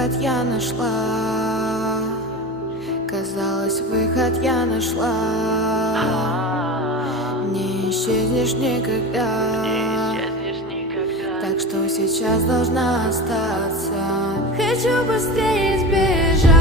выход я нашла. Казалось, выход я нашла. Не исчезнешь никогда. Так что сейчас должна остаться. Хочу быстрее избежать.